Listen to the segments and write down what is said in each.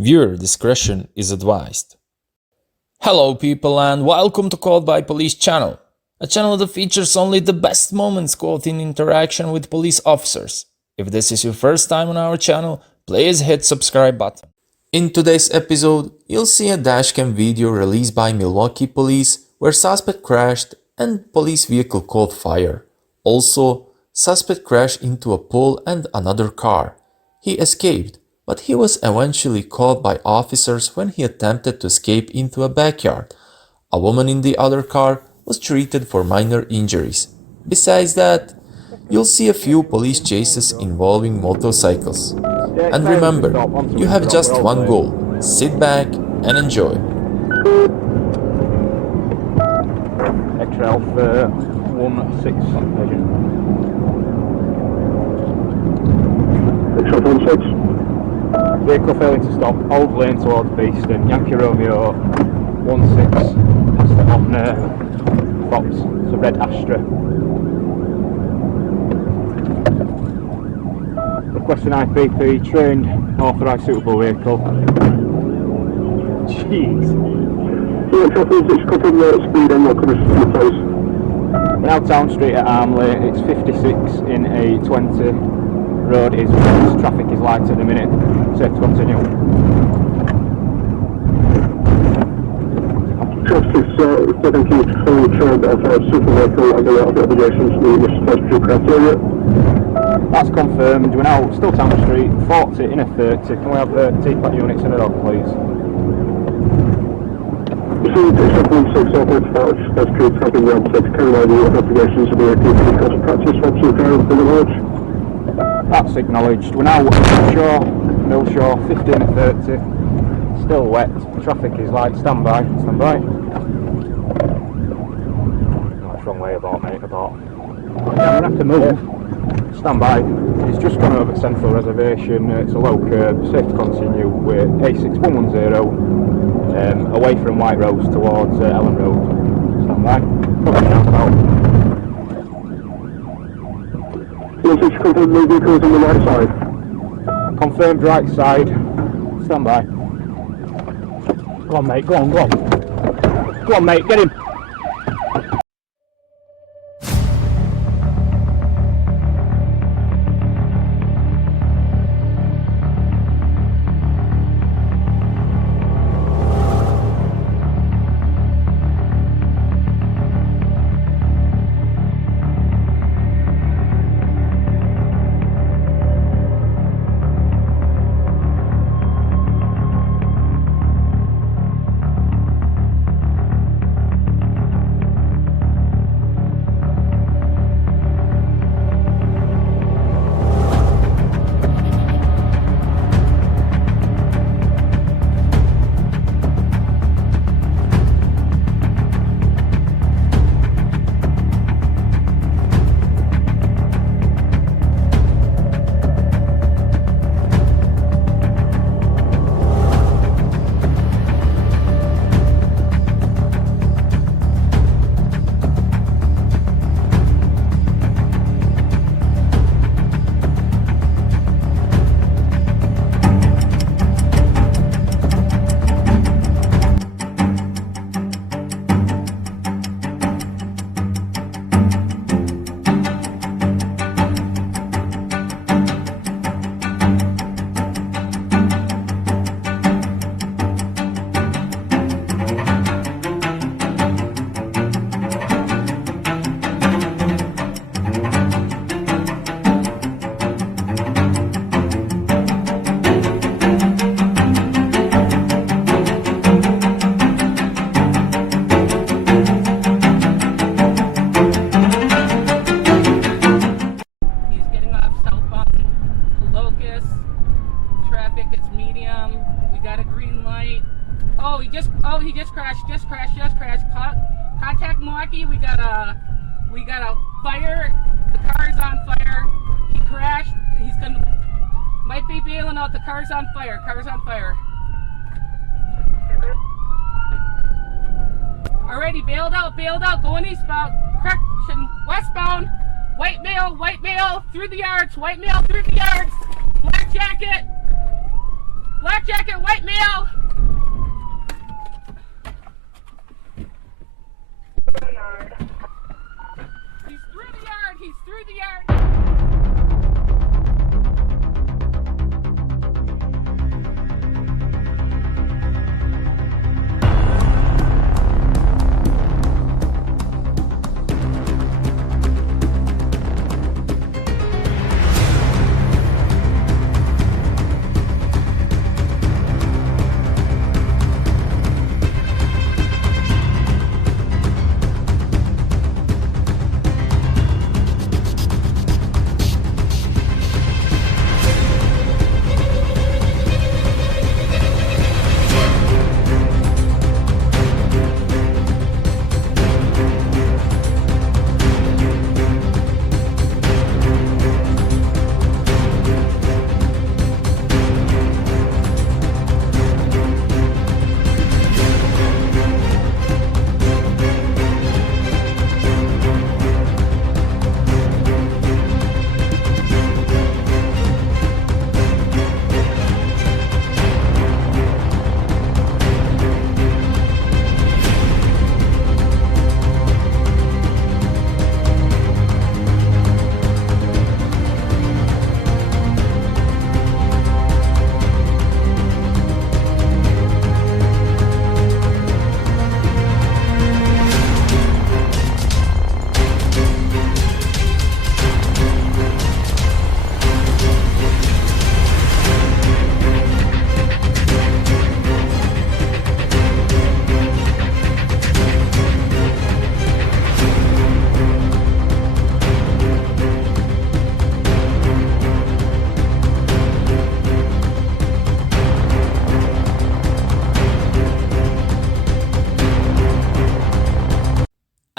Viewer discretion is advised. Hello people and welcome to Called by Police channel, a channel that features only the best moments caught in interaction with police officers. If this is your first time on our channel, please hit subscribe button. In today's episode, you'll see a dashcam video released by Milwaukee police where suspect crashed and police vehicle caught fire. Also, suspect crashed into a pole and another car. He escaped, but he was eventually caught by officers when he attempted to escape into a backyard. A woman in the other car was treated for minor injuries. Besides that, you'll see a few police chases involving motorcycles. And remember, you have just one goal: sit back and enjoy. X-Ray for 16 vision. X-Ray 16. Vehicle failing to stop, old lane towards Beeston, Yankee Romeo 16, passed it on Fox, it's a red Astra. Requesting IPP, trained, authorised suitable vehicle. Jeez. Yeah, traffic, it's cutting the speed and not coming to the place. We're now Town Street at Armley, it's 56 in a 20. Road is traffic is light at the minute. Safe to continue. Traffic is taking you to fully trained authorised super vehicle and the other obligations to meet the statutory criteria. That's confirmed. We're now still Town Street, 40 in a 30. Can we have the TPAT units in a row, please? Received X-Ray 16 authorised statutory traffic round to carry out the obligations to be activity cost practice once you go for the lodge. That's acknowledged. We're now Millshaw, 15 and 30. Still wet. Traffic is light. Stand by. Stand by. That's wrong way about, mate. About. Yeah, we're gonna have to move. Stand by. It's just gone over Central Reservation. It's a low curb. Safe to continue. We're A6110 away from White Rose towards Ellen Road. Stand by. Coming roundabout. Yes, it's confirmed the vehicle is on the right side. Confirmed right side. Stand by. Go on, mate. Go on, go on. Go on, mate. Get him. Just crashed. Contact Milwaukee. We got a fire. The car is on fire. He crashed. He's gonna might be bailing out. The car's on fire. Already bailed out. Going eastbound. Correction. Westbound. White male through the yards. Black jacket. Black jacket, white male. He's through the yard. He's through the yard.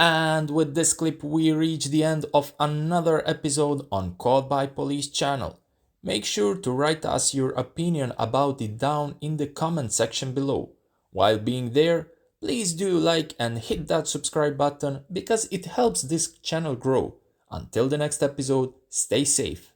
And with this clip, we reach the end of another episode on Caught by Police channel. Make sure to write us your opinion about it down in the comment section below. While being there, please do like and hit that subscribe button because it helps this channel grow. Until the next episode, stay safe.